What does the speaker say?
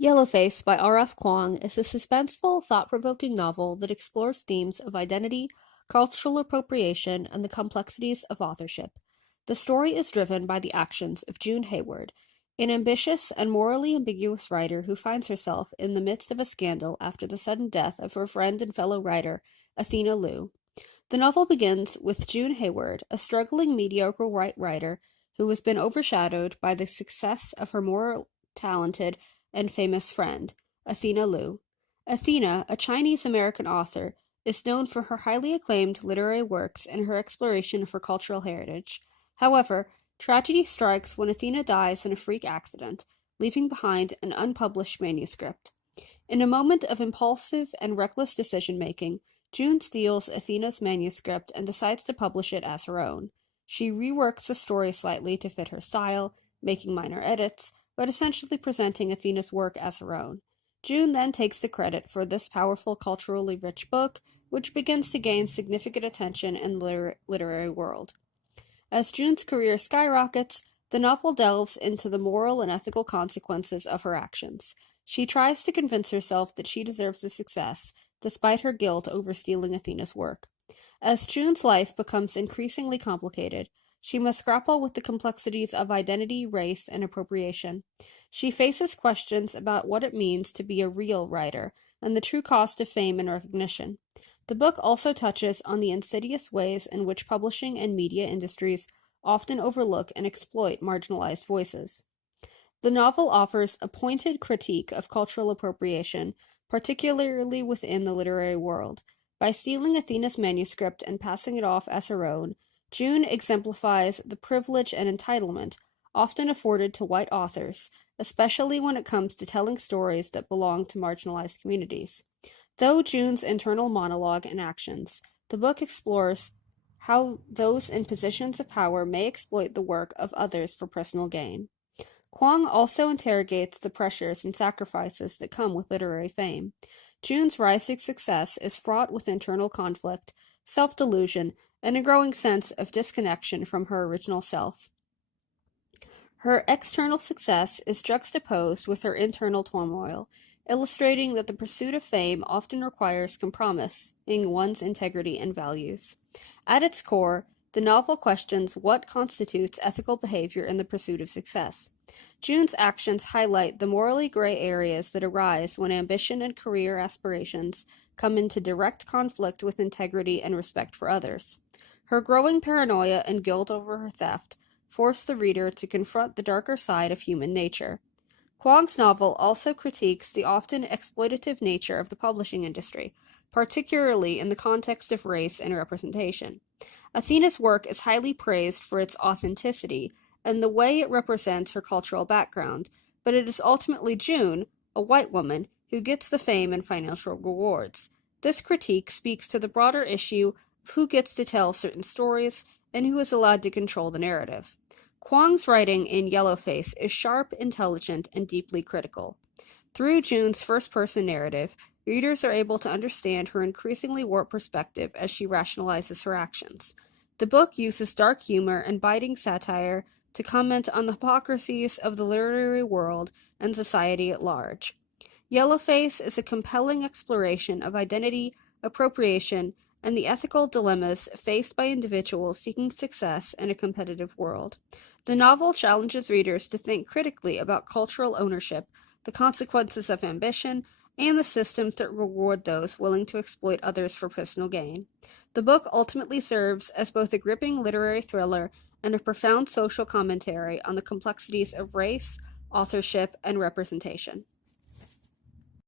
Yellowface by R.F. Kuang is a suspenseful, thought-provoking novel that explores themes of identity, cultural appropriation, and the complexities of authorship. The story is driven by the actions of June Hayward, an ambitious and morally ambiguous writer who finds herself in the midst of a scandal after the sudden death of her friend and fellow writer, Athena Liu. The novel begins with June Hayward, a struggling mediocre white writer who has been overshadowed by the success of her more talented and famous friend, Athena Liu. Athena, a Chinese-American author, is known for her highly acclaimed literary works and her exploration of her cultural heritage. However, tragedy strikes when Athena dies in a freak accident, leaving behind an unpublished manuscript. In a moment of impulsive and reckless decision-making, June steals Athena's manuscript and decides to publish it as her own. She reworks the story slightly to fit her style, making minor edits, but essentially presenting Athena's work as her own. June then takes the credit for this powerful, culturally rich book, which begins to gain significant attention in the literary world. As June's career skyrockets, the novel delves into the moral and ethical consequences of her actions. She tries to convince herself that she deserves the success, despite her guilt over stealing Athena's work. As June's life becomes increasingly complicated, she must grapple with the complexities of identity, race, and appropriation. She faces questions about what it means to be a real writer and the true cost of fame and recognition. The book also touches on the insidious ways in which publishing and media industries often overlook and exploit marginalized voices. The novel offers a pointed critique of cultural appropriation, particularly within the literary world. By stealing Athena's manuscript and passing it off as her own, June exemplifies the privilege and entitlement often afforded to white authors, especially when it comes to telling stories that belong to marginalized communities. Though June's internal monologue and actions, the book explores how those in positions of power may exploit the work of others for personal gain. Kuang also interrogates the pressures and sacrifices that come with literary fame. June's rising success is fraught with internal conflict, self-delusion, and a growing sense of disconnection from her original self. Her external success is juxtaposed with her internal turmoil, illustrating that the pursuit of fame often requires compromising one's integrity and values. At its core, the novel questions what constitutes ethical behavior in the pursuit of success. June's actions highlight the morally gray areas that arise when ambition and career aspirations come into direct conflict with integrity and respect for others. Her growing paranoia and guilt over her theft force the reader to confront the darker side of human nature. Kuang's novel also critiques the often exploitative nature of the publishing industry, particularly in the context of race and representation. Athena's work is highly praised for its authenticity and the way it represents her cultural background, but it is ultimately June, a white woman, who gets the fame and financial rewards. This critique speaks to the broader issue of who gets to tell certain stories and who is allowed to control the narrative. Kuang's writing in Yellowface is sharp, intelligent, and deeply critical. Through June's first-person narrative, readers are able to understand her increasingly warped perspective as she rationalizes her actions. The book uses dark humor and biting satire to comment on the hypocrisies of the literary world and society at large. Yellowface is a compelling exploration of identity, appropriation, and the ethical dilemmas faced by individuals seeking success in a competitive world. The novel challenges readers to think critically about cultural ownership, the consequences of ambition, and the systems that reward those willing to exploit others for personal gain. The book ultimately serves as both a gripping literary thriller and a profound social commentary on the complexities of race, authorship, and representation.